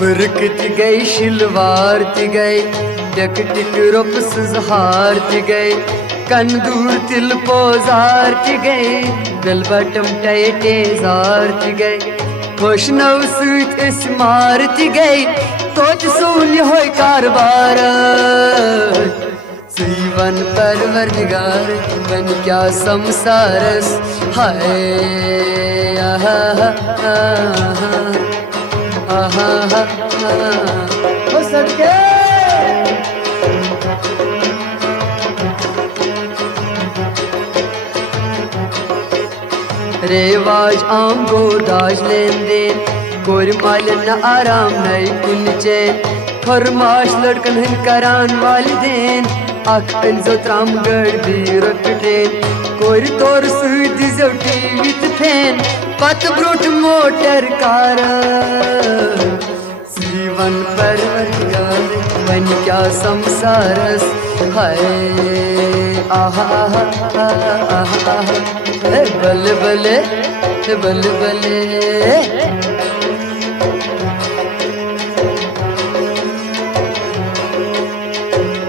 बर्क ति गई शिलवार ति गई डक टिक रोप सुजहार ति गई कंदूर तिल पोजार ति गई दिल बटम टेजार ति गई खुश नव सूत इस मार ति गई तोच सोन हो कारबार जीवन परवरदिगार बन क्या संसारस हाय आहा आहा हो सके रेवाज आम गो दाज लेन देन कोर माल न आराम नई कुन चैन फरमाश लड़कन हन करान वालिदेन अख अंजो त्राम गड़ भी रखटेन कोर तोर सूदी जो टीवी फैन पत ब्रूट मोटर कार जीवन परवरदिगार बन क्या संसारस हाय आहा आहा बल बले बल बले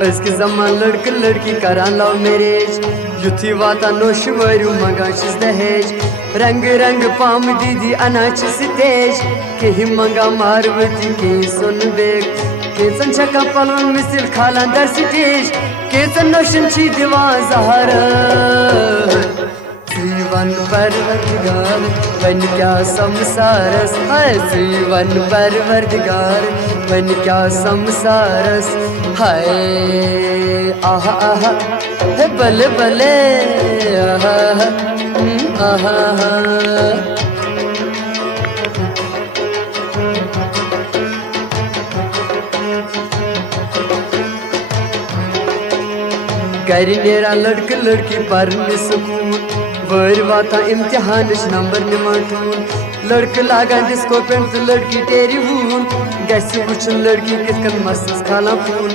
इसके जमान लड़के लड़की करान लव मैरिज युथी वाता नोश वरु मंगाच दहेज रंग रंग पाम दीदी अनाच तेज के मंगा मारवती के सुन बेग के छका पलवन मिसिल खाला दर स्टेज के नोशन छी दीवान जहर जीवन परवरदिगार बन क्या संसारस हाय जीवन परवरदिगार बन क्या संसारस हाय आहा आहा बले बले आहा आहा घर नेरा लड़के लड़की पढ़ने सुकून वर वाता इम्तिहान नंबर निमाठून लड़के लागा डिस्को पेंट लड़की टेरी हून गस वुचन लड़की कितकन मस्त खाला फून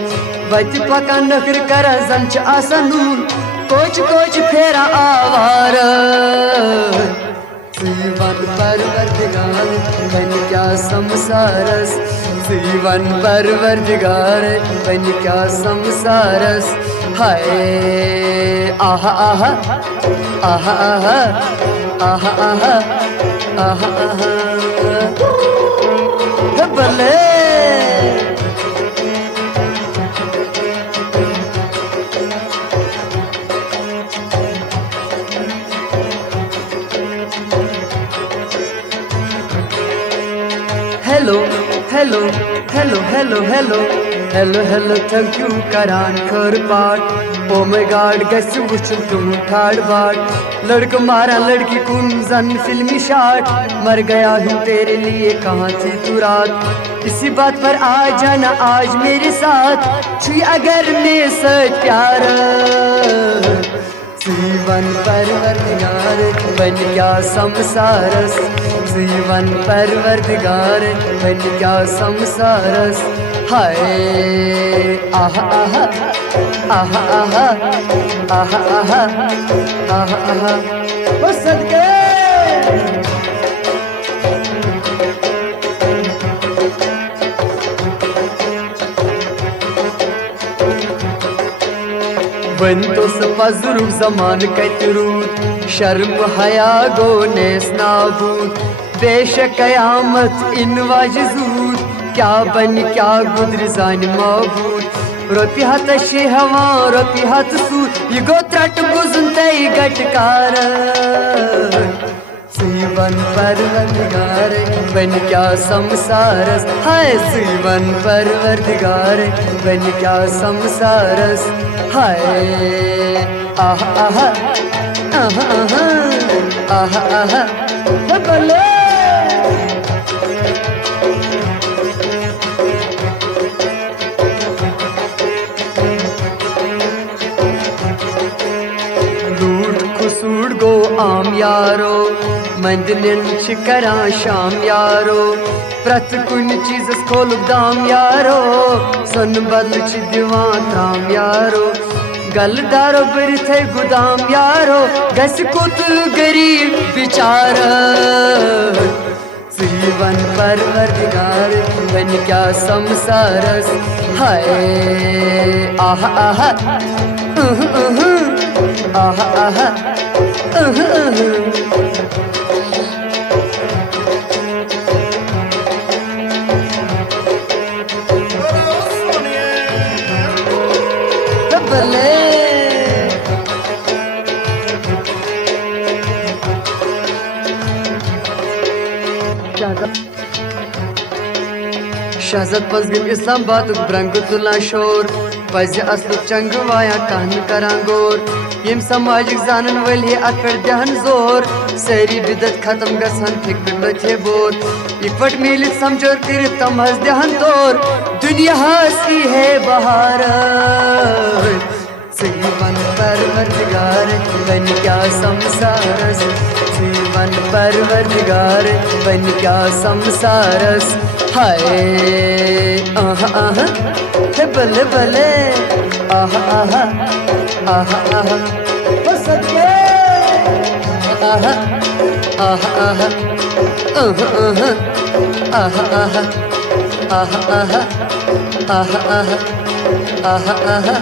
बच पका नखर करा जन आसानून कोच कोच फेरा आवार जीवन परवरदिगार बन क्या संसारस जीवन परवरदिगार बन क्या संसारस हाय आहा आहा आहा आहा आहा आहा आहा आहा बले hello hello hello hello hello hello hello thank you करान खर पाट ओ माय गॉड गस वुचन तुम ठाड़ बाट लड़का मारा लड़की कुन जन फिल्मी शॉट मर गया हूँ तेरे लिए कहाँ थी तू रात इसी बात पर आ जाना आज मेरे साथ छी अगर मेरे साथ प्यार जीवन परवरदिगार बन क्या संसारस जीवन परवरदिगार बन क्या संसारस हाय आहा आहा आहा आहा आहा आहा आहा आहा ओ सदके वन तो सपजरू जमान कतरूद शर्म हया गो नेस नाबूद बेशक कयामत इन वजूद क्या बन क्या गुदर जान मबूद रोपी हत शे हवा रोपी हत सूद ये गो त्रट बुजन तई गटकार जीवन परवरदिगार बन क्या संसारस हाय जीवन परवरदिगार बन क्या संसारस हाय आहा आहा आहा आहा आहा आहा बले लूट खुसूड़ गो आम यारो मंदिन करा शाम यारो प्रत कुन चीज खोल दाम यारो सन बदल दिवान त्राम यारो गलदारो बर थे गुदाम यारो गस कुत गरीब बिचारा जीवन परवरदिगार बन क्या संसारस हाय आहा आहा आहा आहा बल्ले शहजत पजगिम इस्लामाबाद ब्रंग तुला शोर पज असलुक चंग वाया कहन करान गोर यम समाजिक जानन वली अत पे दहन जोर सारी बिदत खत्म गसन फिक्र लथे बोर इकवट मिल समझोर कर तम हस दहन तोर दुनिया हसी है बहार जीवन परवरदिगार बन क्या संसारस जीवन परवरदिगार बन क्या संसारस हाय आहा आहा हे बल्ले बल्ले आहा आहा आहा आहा हो सके आहा आहा आहा आहा आहा आहा आहा आहा आहा आहा आहा आहा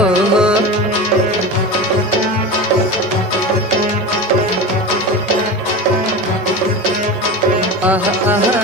ओहो आहा आहा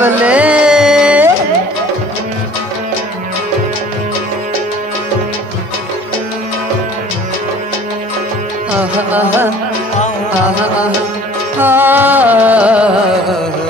बल्ले आहा आहा आहा आहा